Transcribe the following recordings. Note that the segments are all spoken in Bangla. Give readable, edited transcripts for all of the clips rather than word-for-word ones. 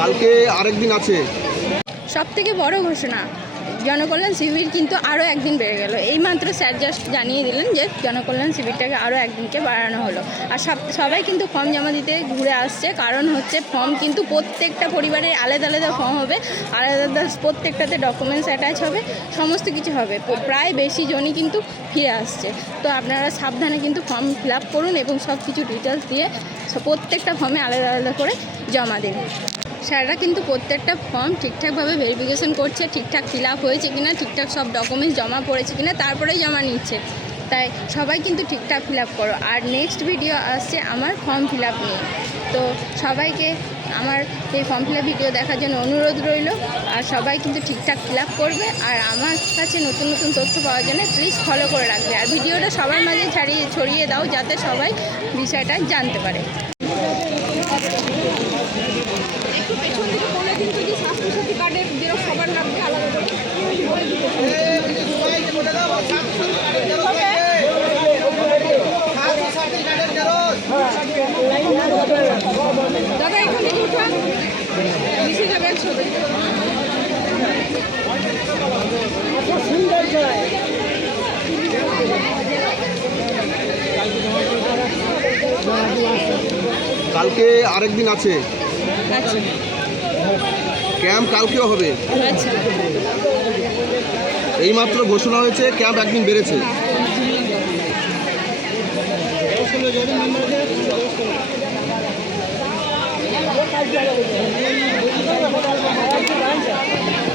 কালকে আরেকদিন আছে। সবথেকে বড় ঘোষণা, জনকল্যাণ শিবির কিন্তু আরও একদিন বেড়ে গেল। এইমাত্র স্যার জাস্ট জানিয়ে দিলেন যে জনকল্যাণ শিবিরটাকে আরও একদিনকে বাড়ানো হলো। আর সবাই কিন্তু ফর্ম জমা দিতে ঘুরে আসছে, কারণ হচ্ছে ফর্ম কিন্তু প্রত্যেকটা পরিবারের আলাদা আলাদা ফর্ম হবে, আলাদা আলাদা প্রত্যেকটাতে ডকুমেন্টস অ্যাটাচ হবে, সমস্ত কিছু হবে। প্রায় বেশি জনই কিন্তু ফিরে আসছে। তো আপনারা সাবধানে কিন্তু ফর্ম ফিল আপ করুন এবং সব কিছু ডিটেলস দিয়ে প্রত্যেকটা ফর্মে আলাদা আলাদা করে জমা দিন। স্যাররা কিন্তু প্রত্যেকটা ফর্ম ঠিকঠাকভাবে ভেরিফিকেশন করছে, ঠিকঠাক ফিল আপ হয়েছে কিনা, ঠিকঠাক সব ডকুমেন্টস জমা পড়েছে কিনা, তারপরেই জমা নিচ্ছে। তাই সবাই কিন্তু ঠিকঠাক ফিল আপ করো। আর নেক্সট ভিডিও আসছে আমার ফর্ম ফিল আপ নিয়ে। তো সবাইকে আমার এই ফর্ম ফিল আপ ভিডিও দেখার জন্য অনুরোধ রইল। আর সবাই কিন্তু ঠিকঠাক ফিল আপ করবে। আর আমার কাছে নতুন নতুন তথ্য পাওয়ার জন্য প্লিজ ফলো করে রাখবে। আর ভিডিওটা সবার মাঝে ছড়িয়ে দাও, যাতে সবাই বিষয়টা জানতে পারে। একটু পেছন দিকে বলে দিন যদি স্বাস্থ্যসাথী কার্ডের জেরক্স সবার লাগবে আলাদা করে। দাদা এখান থেকে উঠান, মিশে যাবে একসাথে। কালকে আরেকদিন আছে। আচ্ছা ক্যাম্প কালকেও হবে। আচ্ছা, এইমাত্র ঘোষণা হয়েছে ক্যাম্প একদিন বেড়েছে।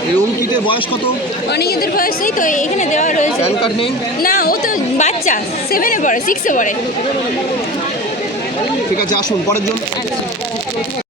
এই অঙ্কিতের বয়স কত? অনেকেদের বয়সেই তো এখানে দেওয়া রয়েছে। প্যান কার্ড নেই? না, ও তো বাচ্চা, 7-এ পড়ে, 6-এ পড়ে। ঠিক আছে, আসুন পরের জন। আচ্ছা।